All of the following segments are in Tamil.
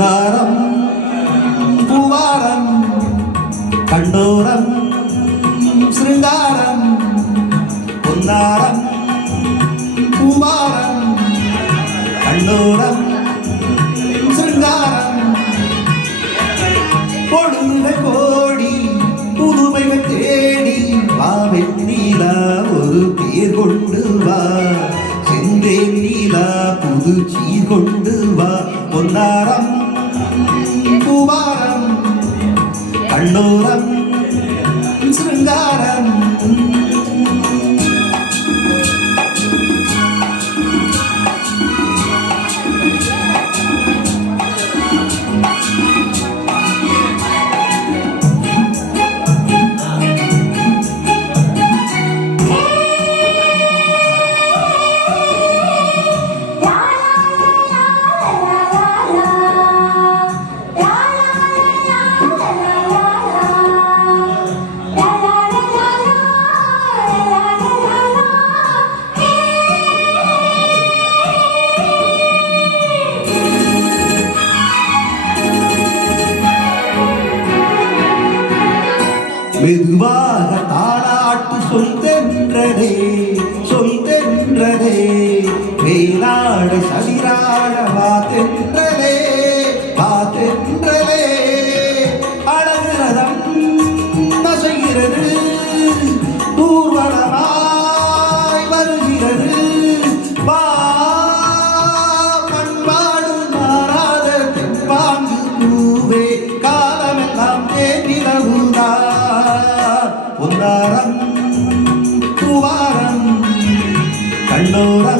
பொன்னாரம் பூவாரம் கண்ணோரம் சிருங்காரம் பொன்னாரம் பூவாரம் கண்ணோரம் சிருங்காரம். பொழுதுல கோடி புதுமை தேடி பாவை நீலா ஒரு பேர் கொண்டு வா. செந்தே நீலா புது சீர் மெதுவாக தாளாட்டு சொந்தென்றதே சொந்தென்றதே. சொல் தென்றதே வேளாட சதிராட வா தென்றலே அழகிறதம் நசைகிறது ஊர்வலமாய் வருகிறது. வா பண்பாடு மாறாத தென்பாங்கு பூவே பொன்னாரம் பூவாரம் கண்ணோரம் சிருங்காரம்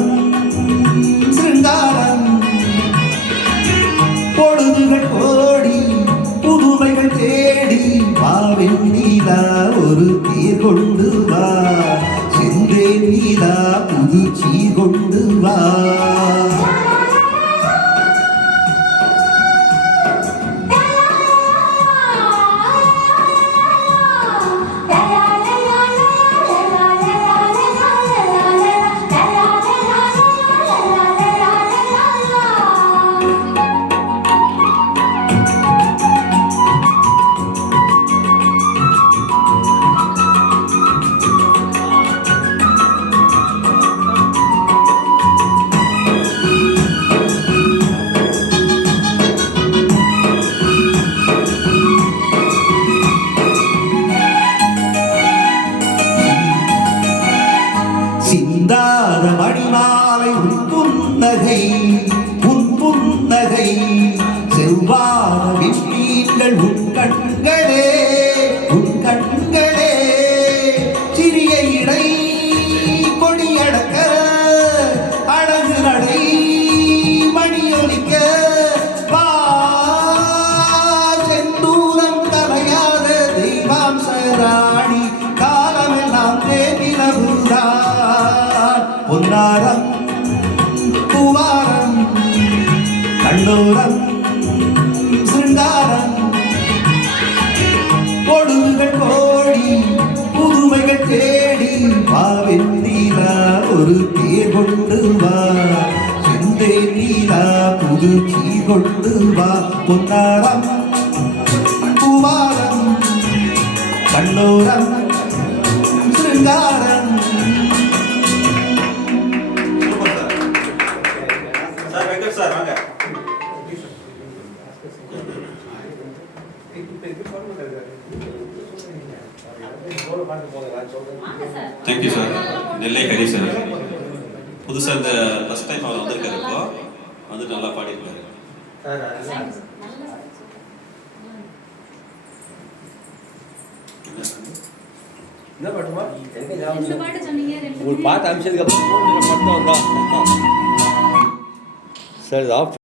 உன் புன்னகை செவ்வாத விண்மீன்கள் உன் கண்களே உன் கண்களே. சிறிய இடை கொடியடக்க அழகு நடை மணியொலிக்க வா செந்தூரம் கலையாத தெய்வாம்சராணி காலமெல்லாம் தேனிலவுதான். பொன்னாரம் பூவாரம் கண்ணோரம் சிருங்காரம் பொழுதுகள் கோடி புதுமைகள் தேடி பாவின் நீலா ஒரு தேர் கொண்டு வா. செந்தே நீலா புது சீர் கொண்டு வா. பொன்னாரம் பூவாரம் கண்ணோரம் சிருங்காரம் thank you sir Nellai Hari sir புதுசாக இந்த ஃபஸ்ட் டைம் அவர் வந்திருக்காரு இப்போ வந்து நல்லா பாடியிருக்காரு. என்ன பாட்டுமா பாட்டு சொன்னீங்க உங்களுக்கு அப்புறம் மட்டும் ஆஃப்